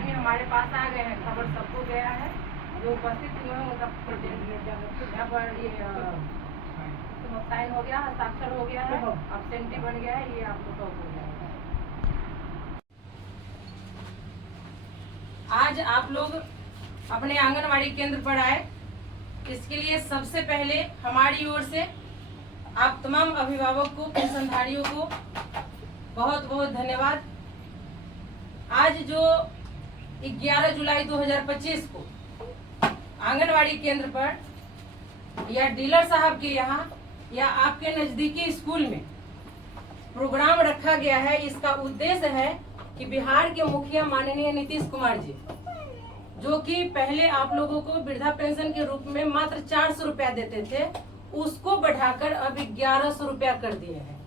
आदमी हमारे पास आ गए हैं, खबर सबको गया है। जो उपस्थित हुए हैं उनका यहाँ पर ये साइन हो गया, हस्ताक्षर हो गया है, एब्सेंटी बन गया है, ये आप लोग का हो गया है। आज आप लोग अपने आंगनवाड़ी केंद्र पर आए, इसके लिए सबसे पहले हमारी ओर से आप तमाम अभिभावक को, पेंशनधारियों को बहुत बहुत धन्यवाद। आज जो 11 जुलाई 2025 को आंगनवाड़ी केंद्र पर या डीलर साहब के यहाँ या आपके नजदीकी स्कूल में प्रोग्राम रखा गया है, इसका उद्देश्य है कि बिहार के मुखिया माननीय नीतीश कुमार जी, जो कि पहले आप लोगों को वृद्धा पेंशन के रूप में मात्र 400 रुपया देते थे, उसको बढ़ाकर अब 1100 रुपया कर दिए हैं।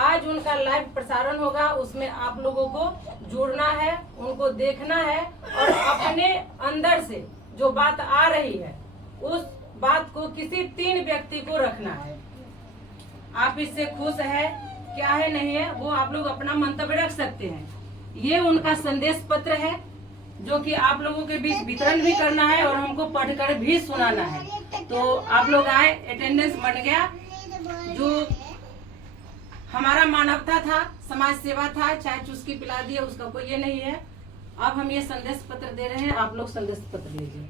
आज उनका लाइव प्रसारण होगा, उसमें आप लोगों को जुड़ना है, उनको देखना है और अपने अंदर से जो बात आ रही है उस बात को किसी 3 व्यक्ति को रखना है। आप इससे खुश है क्या है नहीं है वो आप लोग अपना मंतव्य रख सकते हैं। ये उनका संदेश पत्र है जो कि आप लोगों के बीच वितरण भी करना है और हमको पढ़कर भी सुनाना है। तो आप लोग आए, अटेंडेंस बन गया। जो हमारा मानवता था, समाज सेवा था, चाय चुस्की पिला दिया, उसका कोई ये नहीं है। अब हम ये संदेश पत्र दे रहे हैं, आप लोग संदेश पत्र लीजिए।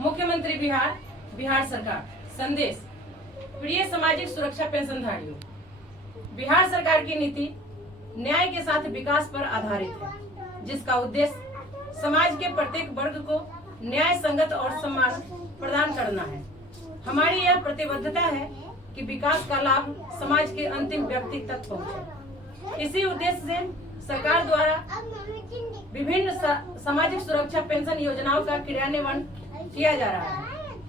मुख्यमंत्री बिहार सरकार संदेश। प्रिय सामाजिक सुरक्षा पेंशनधारियों, बिहार सरकार की नीति न्याय के साथ विकास पर आधारित है, जिसका उद्देश्य समाज के प्रत्येक वर्ग को न्याय संगत और सम्मान प्रदान करना है। हमारी यह प्रतिबद्धता है कि विकास का लाभ समाज के अंतिम व्यक्ति तक पहुंचे। इसी उद्देश्य से सरकार द्वारा विभिन्न सामाजिक सुरक्षा पेंशन योजनाओं का क्रियान्वयन किया जा रहा है,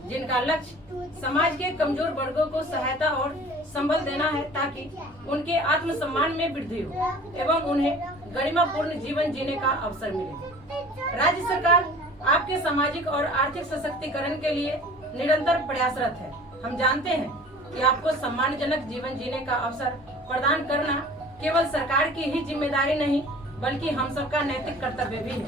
जिनका लक्ष्य समाज के कमजोर वर्गों को सहायता और संबल देना है, ताकि उनके आत्मसम्मान में वृद्धि हो एवं उन्हें गरिमापूर्ण जीवन जीने का अवसर मिले। राज्य सरकार आपके सामाजिक और आर्थिक सशक्तिकरण के लिए निरंतर प्रयासरत है। हम जानते हैं कि आपको सम्मानजनक जीवन जीने का अवसर प्रदान करना केवल सरकार की ही जिम्मेदारी नहीं, बल्कि हम सबका नैतिक कर्तव्य भी है।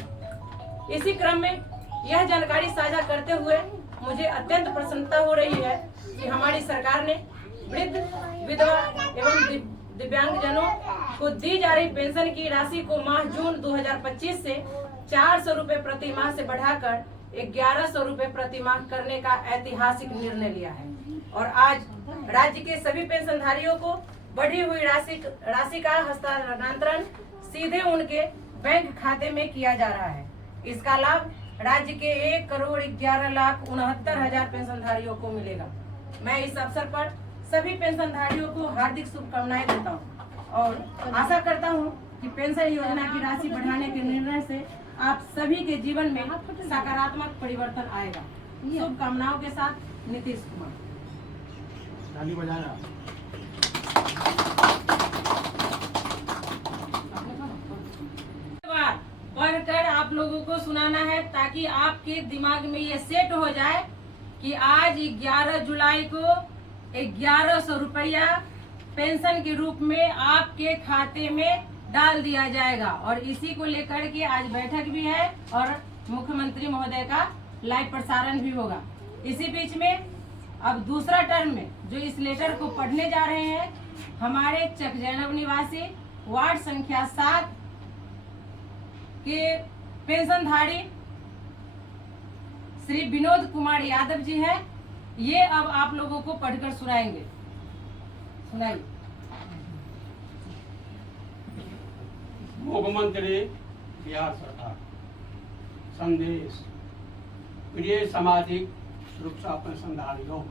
इसी क्रम में यह जानकारी साझा करते हुए मुझे अत्यंत प्रसन्नता हो रही है कि हमारी सरकार ने वृद्ध, विधवा एवं दिव्यांगजनों को दी जा रही पेंशन की राशि को माह जून 2025 से 400 रुपए प्रति माह से बढ़ाकर 1100 रुपए प्रति माह करने का ऐतिहासिक निर्णय लिया है और आज राज्य के सभी पेंशनधारियों को बढ़ी हुई राशि का हस्तांतरण सीधे उनके बैंक खाते में किया जा रहा है। इसका लाभ राज्य के 1,11,69,000 पेंशनधारियों को मिलेगा। मैं इस अवसर पर सभी पेंशनधारियों को हार्दिक शुभकामनाएं देता हूं और आशा करता हूं कि पेंशन योजना की राशि बढ़ाने के निर्णय से आप सभी के जीवन में सकारात्मक परिवर्तन आएगा। शुभकामनाओं के साथ नीतीश कुमार। ताली बजाना। पढ़कर आप लोगों को सुनाना है ताकि आपके दिमाग में ये सेट हो जाए कि आज 11 जुलाई को 1100 रुपया पेंशन के रूप में आपके खाते में डाल दिया जाएगा। और इसी को लेकर के आज बैठक भी है और मुख्यमंत्री महोदय का लाइव प्रसारण भी होगा। इसी बीच में अब दूसरा टर्म में जो इस लेटर को पढ़ने जा रहे हैं, हमारे चक जैनब निवासी वार्ड संख्या 7 के पेंशनधारी श्री विनोद कुमार यादव जी है। ये अब आप लोगों को पढ़कर सुनाएंगे। सुनाइए। मुख्यमंत्री बिहार सरकार। संदेश। प्रिय सामाजिक सुरक्षा पेंशनधारियों,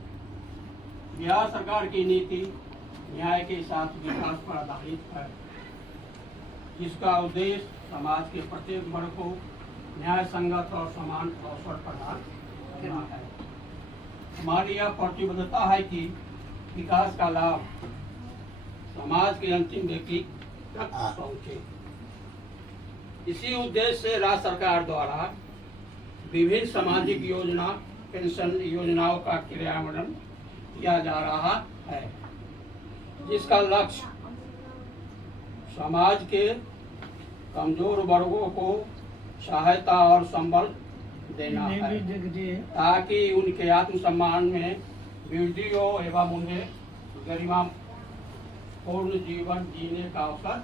बिहार सरकार की नीति न्याय के साथ विकास पर आधारित है, जिसका उद्देश्य समाज के प्रत्येक वर्ग को न्याय संगत और समान अवसर प्रदान करना है। हमारी यह प्रतिबद्धता है कि विकास का लाभ समाज के अंतिम व्यक्ति तक पहुंचे। इसी उद्देश्य से राज्य सरकार द्वारा विभिन्न सामाजिक योजना पेंशन योजनाओं का क्रियान्वयन किया जा रहा है, जिसका लक्ष्य समाज के कमजोर वर्गों को सहायता और संबल देना है, ताकि उनके आत्मसम्मान में वृद्धि हो एवं उन्हें गरिमा पूर्ण जीवन जीने का अवसर।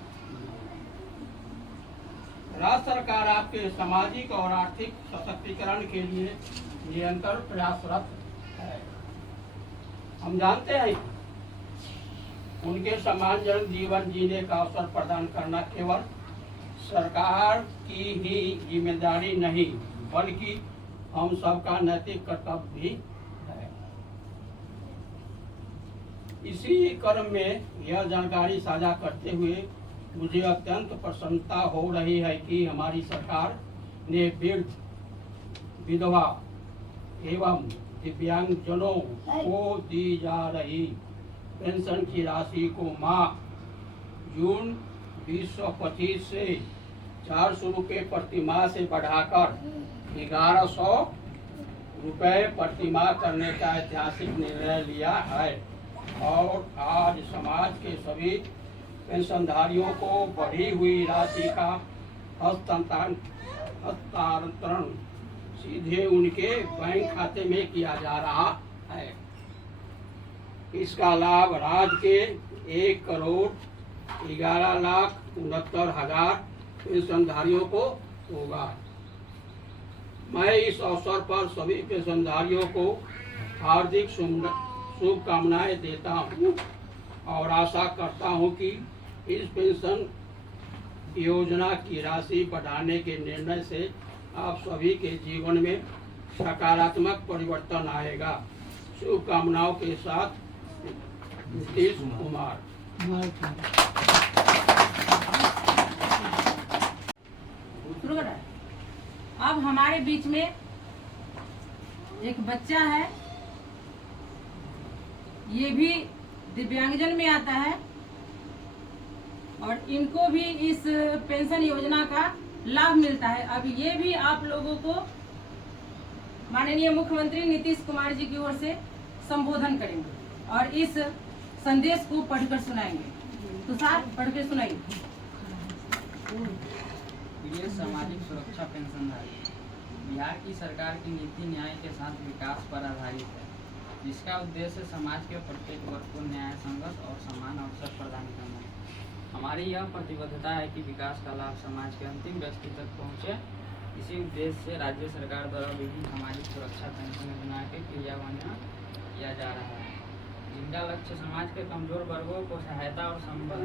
राज्य सरकार आपके सामाजिक और आर्थिक सशक्तिकरण के लिए निरंतर प्रयासरत है। हम जानते हैं उनके सम्मानजनक जीवन जीने का अवसर प्रदान करना केवल सरकार की ही जिम्मेदारी नहीं, बल्कि हम सबका नैतिक कर्तव्य भी है। इसी क्रम में यह जानकारी साझा करते हुए मुझे अत्यंत प्रसन्नता हो रही है कि हमारी सरकार ने वृद्ध, विधवा एवं दिव्यांगजनों को दी जा रही पेंशन की राशि को माह जून 2025 से 400 रुपये प्रतिमाह से बढ़ाकर 1100 रुपये प्रतिमाह करने का ऐतिहासिक निर्णय लिया है और आज समाज के सभी पेंशनधारियों को बढ़ी हुई राशि का हस्तांतरण सीधे उनके बैंक खाते में किया जा रहा है। इसका लाभ राज्य के 1,11,69,000 पेंशनधारियों को होगा। मैं इस अवसर पर सभी पेंशनधारियों को हार्दिक शुभकामनाएं देता हूं और आशा करता हूं कि इस पेंशन योजना की राशि बढ़ाने के निर्णय से आप सभी के जीवन में सकारात्मक परिवर्तन आएगा। शुभकामनाओं के साथ नीतीश कुमार। अब हमारे बीच में एक बच्चा है, ये भी दिव्यांगजन में आता है और इनको भी इस पेंशन योजना का लाभ मिलता है। अब ये भी आप लोगों को माननीय मुख्यमंत्री नीतीश कुमार जी की ओर से संबोधन करेंगे और इस संदेश को पढ़कर सुनाएंगे। तुषार, पढ़ के सुनाइए। प्रिय सामाजिक सुरक्षा पेंशनधारी, बिहार की सरकार की नीति न्याय के साथ विकास पर आधारित है, जिसका उद्देश्य समाज के प्रत्येक वर्ग को न्याय संगत और समान अवसर प्रदान करना है। हमारी यह प्रतिबद्धता है कि विकास का लाभ समाज के अंतिम व्यक्ति तक पहुँचे। इसी उद्देश्य से राज्य सरकार द्वारा विभिन्न सामाजिक सुरक्षा पेंशन योजना के क्रियान्वयन किया जा रहा है, जिनका लक्ष्य समाज के कमजोर वर्गों को सहायता और संबल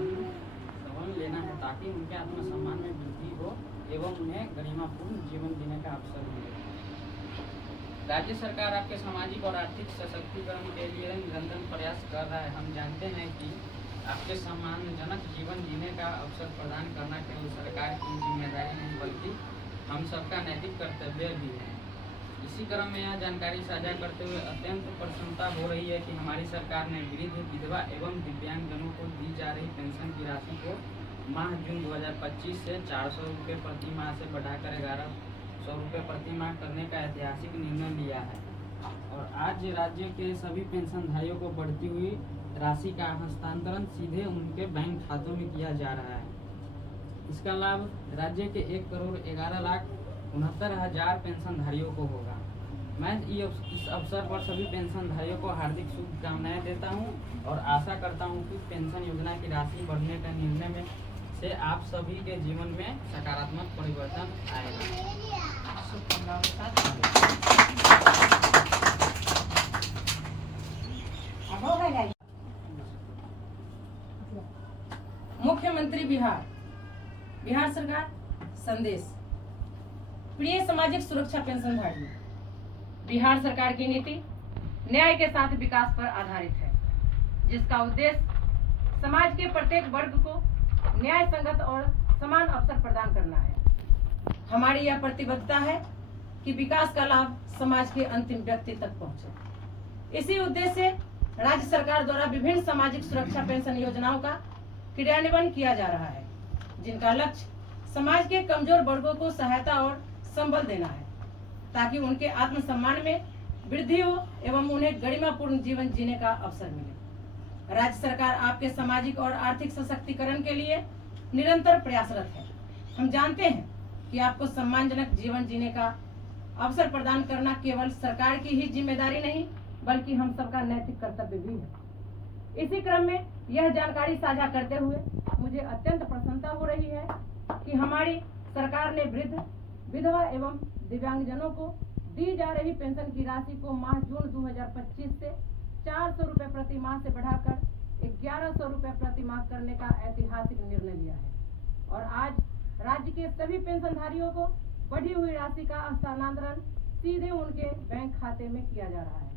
लेना है, ताकि उनके आत्मसम्मान में वृद्धि हो एवं उन्हें गरिमापूर्ण जीवन जीने का अवसर मिले। राज्य सरकार आपके सामाजिक और आर्थिक सशक्तिकरण के लिए निरंतर प्रयास कर रहा है। हम जानते हैं कि आपके सम्मानजनक जीवन जीने का अवसर प्रदान करना केवल सरकार की जिम्मेदारी नहीं, बल्कि हम सबका नैतिक कर्तव्य भी है। इसी क्रम में यह जानकारी साझा करते हुए अत्यंत प्रसन्नता हो रही है कि हमारी सरकार ने वृद्ध, विधवा एवं दिव्यांगजनों को दी जा रही पेंशन की राशि को माह जून 2025 से 400 रुपये प्रति माह से बढ़ाकर 1100 रुपये प्रति माह करने का ऐतिहासिक निर्णय लिया है और आज राज्य के सभी पेंशनधारियों को बढ़ती हुई राशि का हस्तांतरण सीधे उनके बैंक खातों में किया जा रहा है। इसका लाभ राज्य के 1,11,69,000 पेंशनधारियों को होगा। मैं इस अवसर पर सभी पेंशनधारियों को हार्दिक शुभकामनाएं देता हूं और आशा करता हूं कि पेंशन योजना की राशि बढ़ने का निर्णय में से आप सभी के जीवन में सकारात्मक परिवर्तन आएगा। मुख्यमंत्री बिहार सरकार संदेश। प्रिय सामाजिक सुरक्षा पेंशनधारियों, बिहार सरकार की नीति न्याय के साथ विकास पर आधारित है, जिसका उद्देश्य समाज के प्रत्येक वर्ग को न्याय संगत और समान अवसर प्रदान करना है। हमारी यह प्रतिबद्धता है कि विकास का लाभ समाज के अंतिम व्यक्ति तक पहुंचे। इसी उद्देश्य से राज्य सरकार द्वारा विभिन्न सामाजिक सुरक्षा पेंशन योजनाओं का क्रियान्वयन किया जा रहा है, जिनका लक्ष्य समाज के कमजोर वर्गों को सहायता और संबल देना है, ताकि उनके आत्मसम्मान में वृद्धि हो एवं उन्हें गरिमापूर्ण जीवन जीने का अवसर मिले। राज्य सरकार आपके सामाजिक और आर्थिक सशक्तिकरण के लिए निरंतर प्रयासरत है। हम जानते हैं कि आपको सम्मानजनक जीवन जीने का अवसर प्रदान करना केवल सरकार की ही जिम्मेदारी नहीं, बल्कि हम सबका नैतिक कर्तव्य भी है। इसी क्रम में यह जानकारी साझा करते हुए मुझे अत्यंत प्रसन्नता हो रही है कि हमारी सरकार ने वृद्ध, विधवा एवं दिव्यांगजनों को दी जा रही पेंशन की राशि को माह जून 2025 से 400 रुपये प्रति माह से बढ़ाकर 1100 रुपये प्रति माह करने का ऐतिहासिक निर्णय लिया है और आज राज्य के सभी पेंशनधारियों को बढ़ी हुई राशि का हस्तांतरण सीधे उनके बैंक खाते में किया जा रहा है।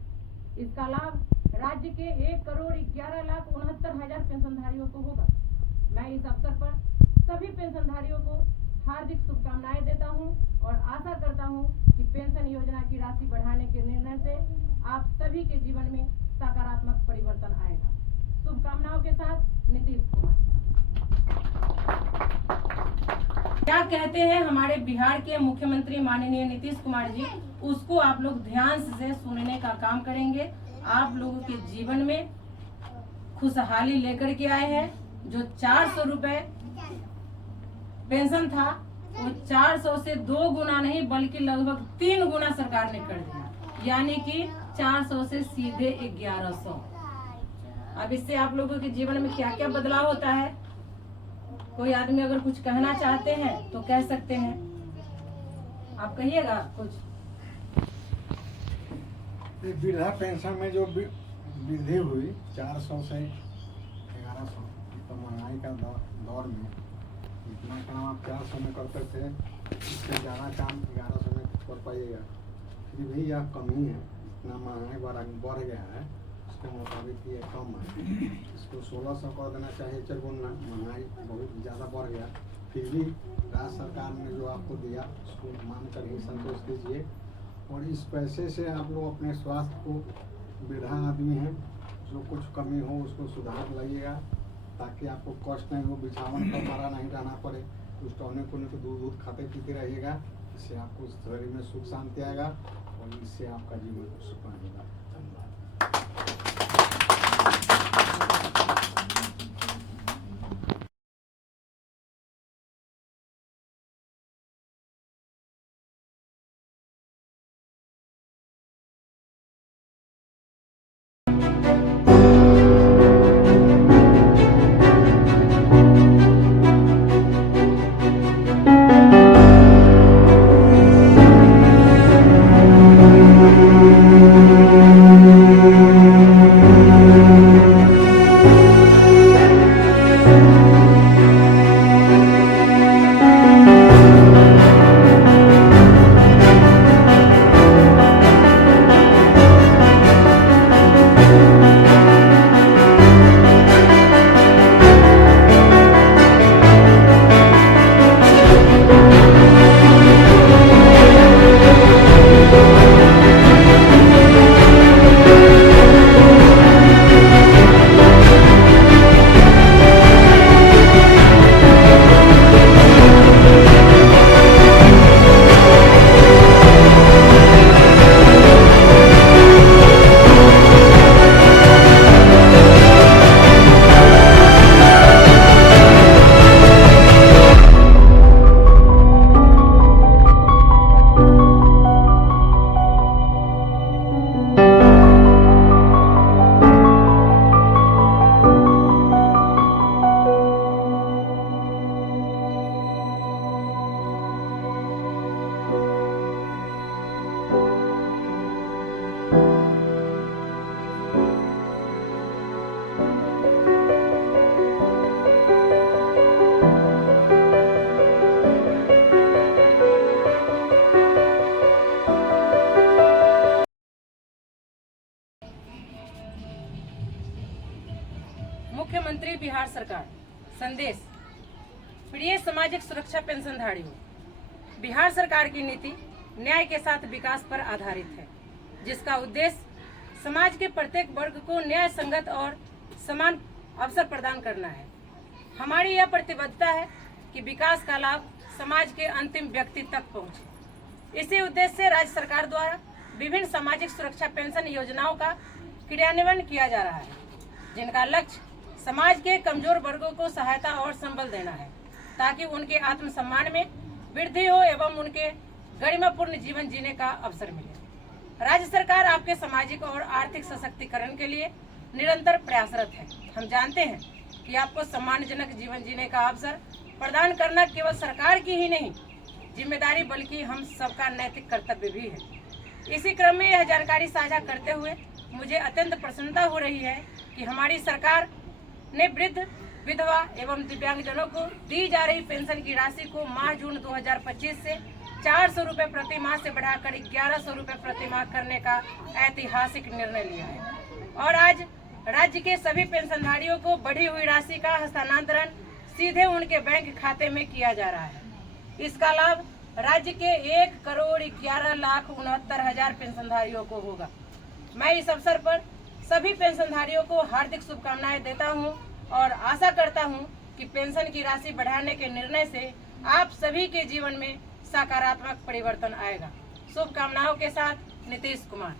इसका लाभ राज्य के 1,11,69,000 पेंशनधारियों को होगा। मैं इस अवसर पर सभी पेंशनधारियों को हार्दिक शुभकामनाएं देता हूं और आशा करता हूं कि पेंशन योजना की राशि बढ़ाने के निर्णय से आप सभी के जीवन में सकारात्मक परिवर्तन आएगा। शुभकामनाओं के साथ नीतीश कुमार। क्या कहते हैं हमारे बिहार के मुख्यमंत्री माननीय नीतीश कुमार जी, उसको आप लोग ध्यान से सुनने का काम करेंगे। आप लोगों के जीवन में खुशहाली लेकर के आए हैं। जो 400 रुपए पेंशन था वो 400 से 2 गुना नहीं बल्कि लगभग 3 गुना सरकार ने कर दिया, यानी कि 400 से सीधे 1100। अब इससे आप लोगों के जीवन में क्या क्या बदलाव होता है, कोई आदमी अगर कुछ कहना चाहते हैं तो कह सकते हैं। आप कहिएगा कुछ। वृद्धा पेंशन में जो वृद्धि हुई 400 से 1100, तो महंगाई का दौर में इतना काम आप 400 में करते थे, इससे ज़्यादा काम 1100 में कर पाइएगा। फिर भी यह कमी है, इतना महंगाई बढ़ गया है, उसके मुताबिक ये कम है। इसको 1600 कर देना चाहिए, चरगुना महंगाई बहुत ज़्यादा बढ़ गया। फिर भी राज्य सरकार ने जो आपको दिया उसको मानकर ही संतोष कीजिए और इस पैसे से आप लोग अपने स्वास्थ्य को, वृद्धा आदमी हैं, जो कुछ कमी हो उसको सुधार लाइएगा, ताकि आपको कष्ट नहीं हो, बिछावन पर मारा नहीं रहना पड़े। कुछ टहने को दूध खाते पीते रहिएगा, इससे आपको शरीर में सुख शांति आएगा और इससे आपका जीवन सुखमय होगा। धन्यवाद। सरकार संदेश प्रिय सामाजिक सुरक्षा पेंशनधारियों, बिहार सरकार की नीति न्याय के साथ विकास पर आधारित है, जिसका उद्देश्य समाज के प्रत्येक वर्ग को न्याय संगत और समान अवसर प्रदान करना है। हमारी यह प्रतिबद्धता है कि विकास का लाभ समाज के अंतिम व्यक्ति तक पहुंचे। इसी उद्देश्य से राज्य सरकार द्वारा विभिन्न सामाजिक सुरक्षा पेंशन योजनाओं का क्रियान्वयन किया जा रहा है, जिनका लक्ष्य समाज के कमजोर वर्गों को सहायता और संबल देना है, ताकि उनके आत्मसम्मान में वृद्धि हो एवं उनके गरिमापूर्ण जीवन जीने का अवसर मिले। राज्य सरकार आपके सामाजिक और आर्थिक सशक्तिकरण के लिए निरंतर प्रयासरत है। हम जानते हैं कि आपको सम्मानजनक जीवन जीने का अवसर प्रदान करना केवल सरकार की ही नहीं जिम्मेदारी, बल्कि हम सबका नैतिक कर्तव्य भी है। इसी क्रम में यह जानकारी साझा करते हुए मुझे अत्यंत प्रसन्नता हो रही है कि हमारी सरकार ने वृद्ध, विधवा एवं दिव्यांगजनों को दी जा रही पेंशन की राशि को माह जून 2025 से 400 रुपये प्रति माह से बढ़ाकर 1100 रुपये प्रति माह करने का ऐतिहासिक निर्णय लिया है और आज राज्य के सभी पेंशनधारियों को बढ़ी हुई राशि का हस्तांतरण सीधे उनके बैंक खाते में किया जा रहा है। इसका लाभ राज्य के 1,11,69,000 पेंशनधारियों को होगा। मैं इस अवसर पर सभी पेंशनधारियों को हार्दिक शुभकामनाएं देता हूं और आशा करता हूं कि पेंशन की राशि बढ़ाने के निर्णय से आप सभी के जीवन में सकारात्मक परिवर्तन आएगा। शुभकामनाओं के साथ नीतीश कुमार।